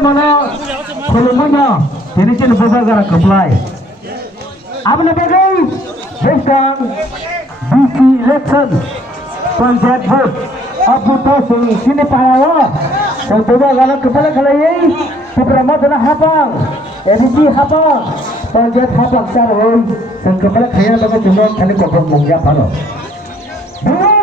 mana khulumnya ini cina berbagara keplai abna bagai sedang BC election panjat vote abu tosing sini parawa dan berbagara kepala kalai beberapa adalah habang edisi habang panjat habang saroi dan kepala kaya bagai cuma kali kopong munggah pano dua